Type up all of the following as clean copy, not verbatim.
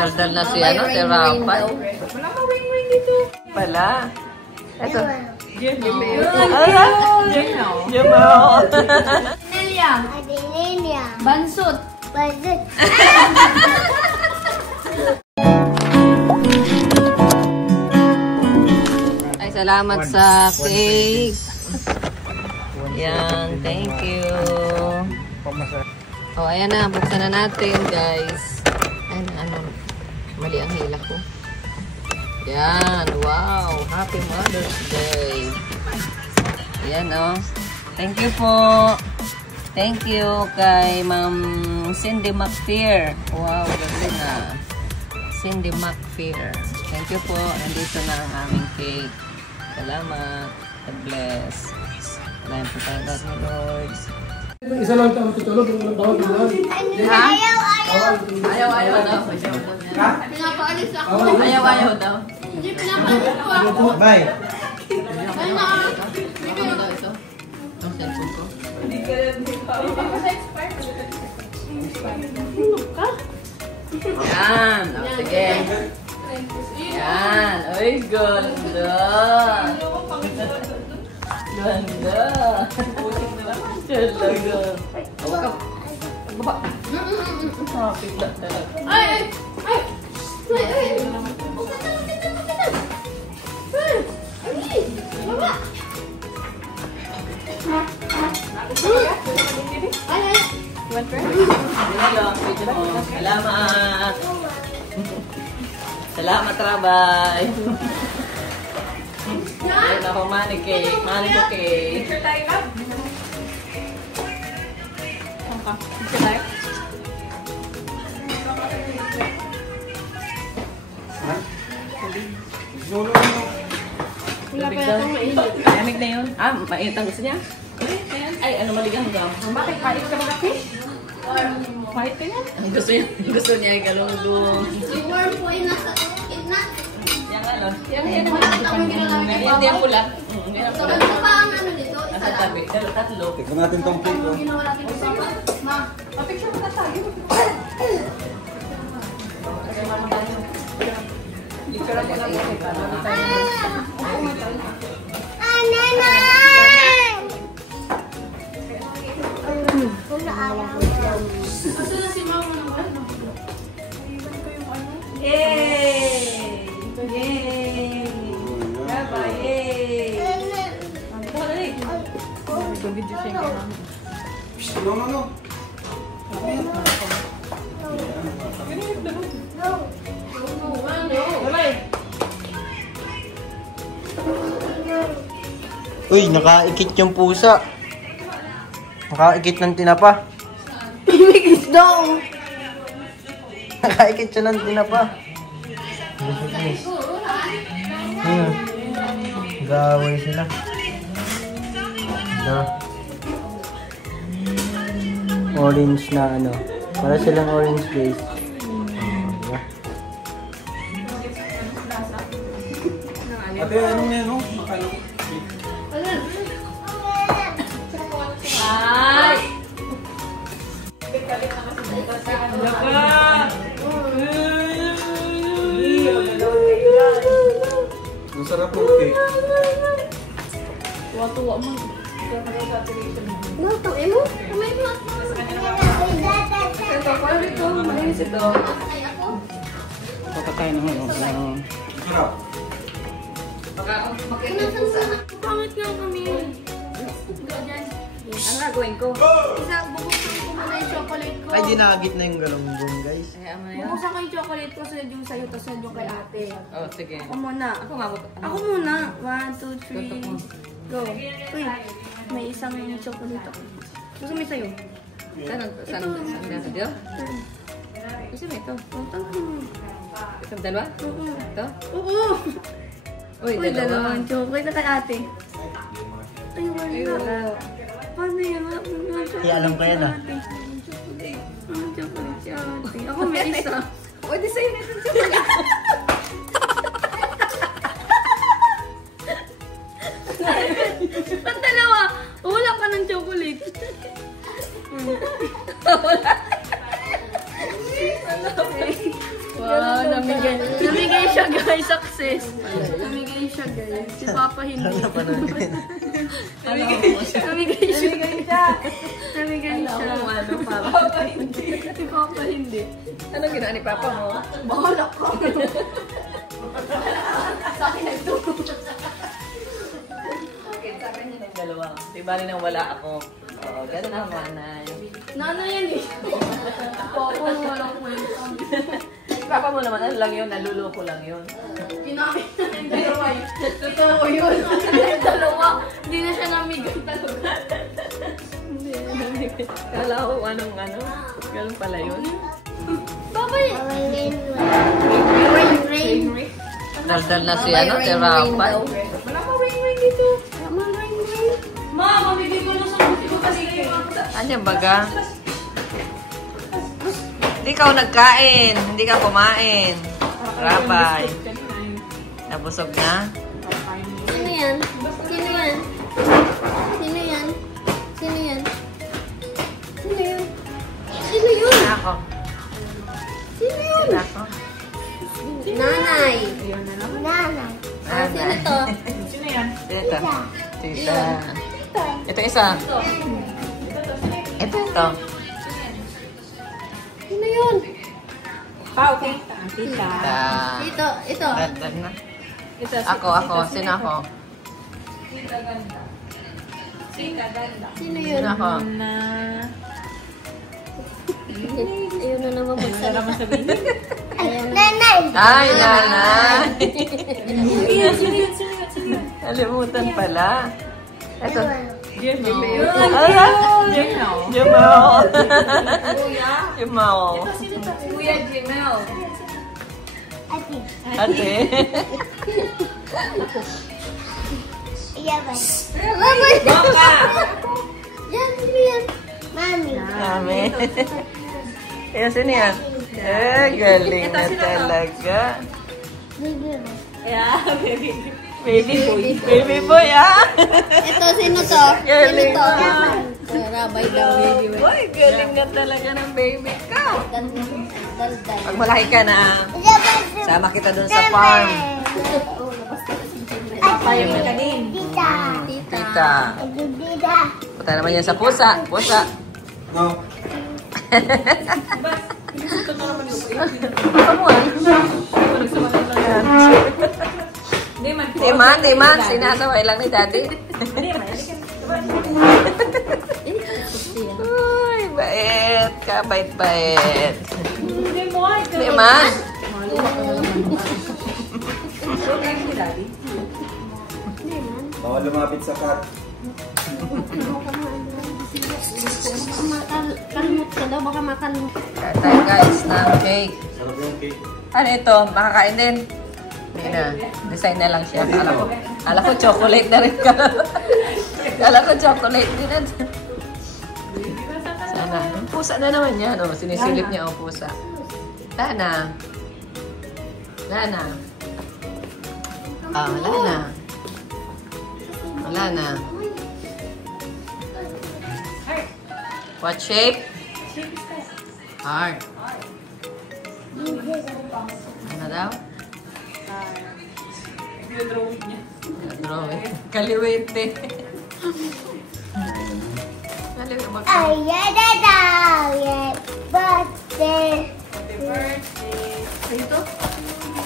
Daldal na si ano, si Rampay. Wala mo ring dito. Pala. Ito. Jemel. Jemel. Nelia. Adelia. Bansot. Bansot. Ay, salamat sa cake. Yan, thank you. Oh, ayan na, buksan na natin, guys. Ay, ano, mali ang hila ko. Yan, wow, happy Mother's Day. Yan, oh. Thank you po. Thank you kay Ma'am Cindy McFear. Wow, galing na. Cindy McFear. Thank you po. Nandito na ang aming cake. Salamat. God bless. Salamat po tayo, God ni Lord. Isa lang tayo tutulog, yung bawal bilang. Ayaw daw. Pinapaalis ako. Ayaw daw. Hindi pinapaalis ko ako. Bye. Ay na. Ang cellphone ko. Yan. Sige. Yan. Uy, ganda. Ganda. Talaga. Huwag ka. Baba. Kapit lang talaga. Ay. Baba. Salamat. Salamat, Rabay. Ayun ako, money cake. Money ko cake. Picture tayo ka? Saan ka? Picture tayo? Wala pa yatang mainit. Lamig na yun. Ah, mainit ang gusto niya? Ay, ano maligang daw? Bakit? Pait ka ba kasi? Pait ka yan? Gusto niya ay galunggong. Yung worm po ay nasa gitna. Yan ano? Yan nakita ko yung ginagamit ng Hindi ang baba. pula. Hindi ang So, pula. ano pa ang ano dito? Isa Nasa lang. tabi. Tatlo. Tignan natin tong cake. Ano yung ginawa natin sa baba? Ma. Pa-picture mo na tayo. Picture ako lang kasi para tayo. Asa na si mama ng ano? Yay! Yay! Baba, yay! Buka na rin. Mag-video siya yung kailangan. No. Bye-bye! Uy, nakaikit yung pusa. Nakaikit ng tinapa. Bigis daw. Nakaikit siya ng tinapa. Gaway sila. Ito. Orange na ano. Para silang orange base. Diba? Ate, ano yan, no? Makalong. Ay! Ang sarap ng cake. Tuwa-tuwa mo. Luto, mo? May mga Ito, paano ito? Malinis ito. ay ako. Papatay naman. Sarap. Pangit nga kami. Ang gagawin ko? Isa, bubuksan ko muna yung chocolate ko. Ay, dinagit na yung galunggong, guys. Ay, ano yun? Bubuksan ko yung chocolate ko, sunod yung sa'yo, tapos sunod yung kay ate. Oh, sige. Ako muna. Ako mabot. Ako muna. 1, 2, 3. Tutok mo. Go. Uy, may isang chocolate ako. Gusto mo yung sa'yo? Saan nasa diyo? Gusto mo ito? Isang dalawa? Oo. Ito? Oo. Uy, Uy, dalawa. dalawang chocolate na kay ate. Ay, wala. Paano yan? Kaya alam ko yan, ah. Chocolate si ate. Ako may isa. Pwede sa'yo na itong chocolate. Ba't dalawa? Wala ka ng chocolate. Wala. Wow, namigay. Namigay siya, guys. Success. Namigay siya, guys. Si Papa hindi. Namigay siya. Namigay siya. Namigay siya. Papa hindi. Si Papa hindi. Anong ginawa ni Papa mo? Bahala ko. Sa akin na ito. Okay, sa akin yun ang dalawa. Di bali nang wala ako. Oo, ganun ang manay. Nana yan eh. Papa, walang kwenta. Papa mo naman, ano lang yun, naluloko lang yun. Kinamit na yung dalawa eh. Totoo yun. Yung dalawa. Hindi na siya namigay talaga. Hindi, namigay. Kala ko anong ano, ganun pala yun. Papa eh. Rain. Daldal na si ano, si Rapan. Wala mo ring dito. Wala mo ring. Ma, mamigay ko lang sa buti ko kasi kayo. Anyan baga? Hindi ka nagkain, hindi ka kumain. Rabay. Nabusog na? Sino yan? Sino yan? Sino yan? Sino yan? Sino yun? Sino yun? Sina ako. Sino yun? Sina ako. Nanay. Nanay. Sino to? Sino yan? Tita. Tita. Ito isa. Ito. Sino yun? Pao, tita. Tita. Tita. Ito. Daldal na. Ako. Sino ako? Sino yun? Sino ako? Ayun na naman magsalita. Nanay. Ay, nanay. Nalimutan pala. Ito. Jimmy. Jumao. Jumao. Kuya Jimel. Ati. Ate. Iya ba? Boka. Yan, yan. Mami. Kami. Ayan, sino yan? Galing na talaga. Bibi ba? Yeah, baby. Baby boy, ah. Ito, sino to? Sino Galing. to? Rabay daw. Boy, galing na talaga ng baby ka. Daldal. Pag malaki ka na, Iya ba? sama kita dun sa farm. Tita. Tita. Tita. Punta naman yan sa pusa. Pusa. No. Ano ah? Diman. Sinasaway lang ni Daddy. Uy, bait ka. Bait. Diman. Bawal lumapit sa cat. Kalmot ka daw, baka makalmot. Kaya tayo guys ng cake. Sarap yung cake. Ano ito? Makakain din? Hindi na. Design na lang siya. Kala ko chocolate na rin. Kala ko chocolate din na. Sana. Yung pusa na naman yan. Oh, sinisilip niya ang pusa. Lana. Ah, Lana. Lana. What shape? Heart. Ano daw? Drawing. Kaliwete. Kaliwete. Ayan na daw. Yan. Birthday.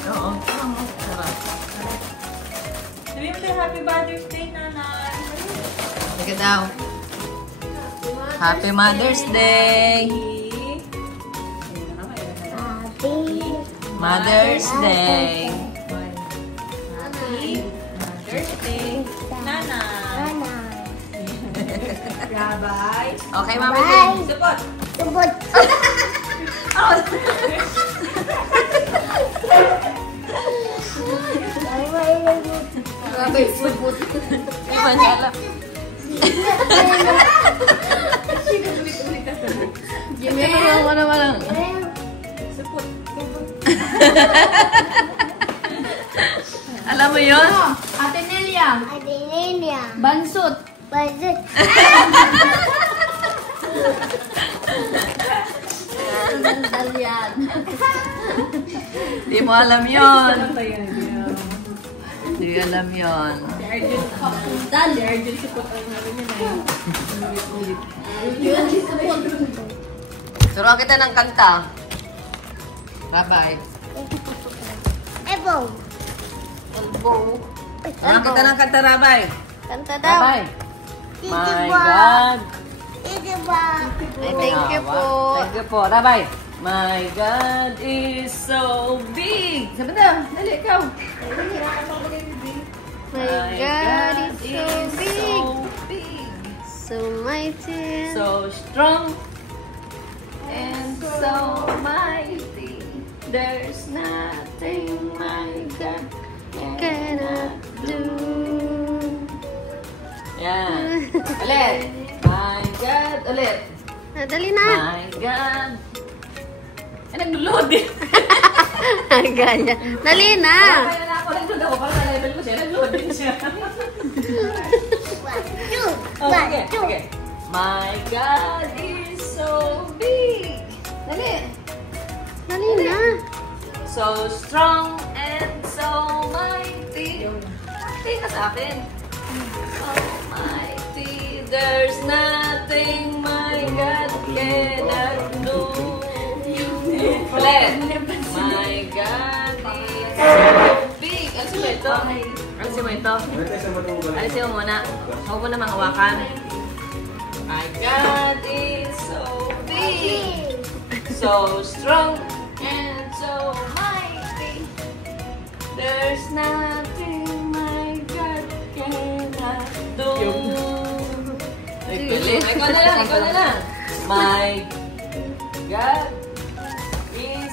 Oo. Sarap. Sabihin mo happy Mother's Day, nanay. Sige daw. Happy Mother's Day! Happy Mother's Day! Happy Mother's Day, nanay. Nanay. Rabay. Okay, Mami. Bye. Support. Tubot. Rabay, subot. Iba niya alam. Jimmy, ano naman lang. Alam mo yun? Ate Nelia. Adelia. Bansot. Bazit. Daldal yan. Hindi mo alam yun. Hindi alam yun. Dali, Arjun support ang namin yun. Yun, support. Suruan kita ng kanta. Bye-bye. Elbow. Elbow. Suruan kita ng kanta, Rabay. Kanta daw. Bye-bye. My God. Ay, thank you po. Thank you po. Rabay. My God is so big. Sabi daw. Dali, ikaw. My God is so big. So big. So mighty. So strong. And so mighty. There's nothing my God Cannot do. Yan. Ulit. My God. Ulit. Dali na. My God. Eh, nag-load eh. Ganya. Dali na. Kaya na ako, nag-load ako. Parang na-level ko siya. Nag-load din siya. Oh, sige, sige. My God is so big. Dali. Dali na. So strong and so mighty. Tingnan sa akin. So mighty. There's nothing my God cannot do. Ulit. My God is so big. Alisin mo ito. Alisin mo ito. Alisin mo muna. Huwag mo na manghawakan. My God is so big. So strong and so mighty. There's nothing my God cannot do. Ikaw na lang, ikaw na lang. My God is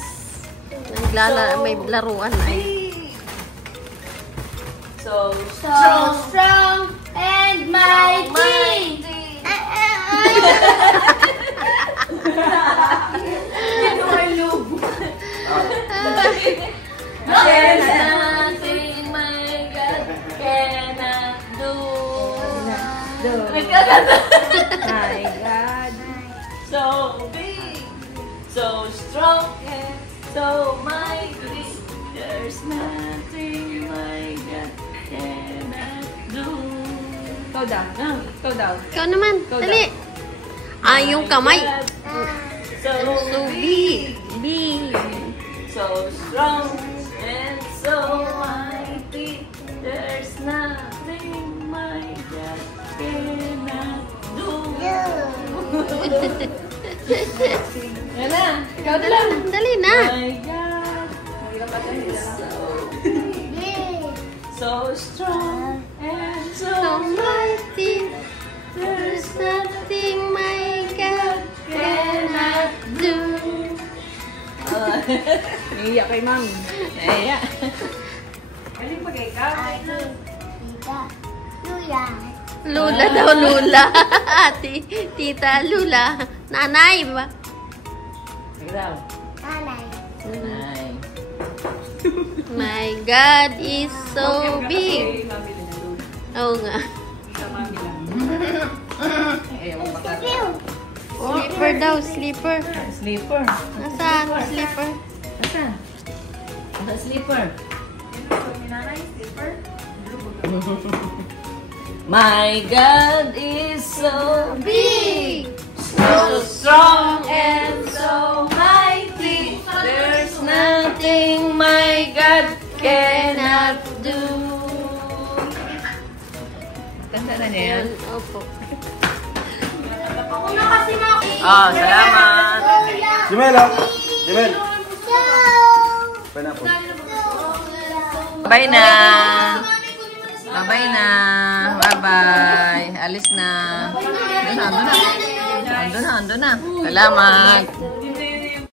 May laruan na. big. So Strong and mighty. Ano ay lubo? There's nothing my God cannot do. My God, so big, so strong, and so mighty. There's nothing my God cannot do. Ikaw daw. Ikaw daw. Ikaw naman. Dali. Yung kamay. So So big. Big. so strong and so mighty. There's nothing my God cannot do. Yan na. Ikaw na lang. Dali na. My God is so strong and So so mighty. There's nothing my God cannot do. Naiiyak kay mami. Naiiyak. Lula daw, Lula. Tita Lula. Nanay ba? Ikaw. Nanay. My God is so big. Oo nga. Ayaw mo baka. Slipper daw, slipper. Sleeper. Nasaan? Slipper. Asan? Asan sleeper? My God is so Big! so strong and so mighty. There's nothing my God cannot do. Tanda na niya yan? Opo. Una kasi na ako. Oh, salamat. Jumel, ha? Jumel. Pineapple. Bye na. Bye na. Bye-bye. Alis na. Ando na. Ando na. Salamat.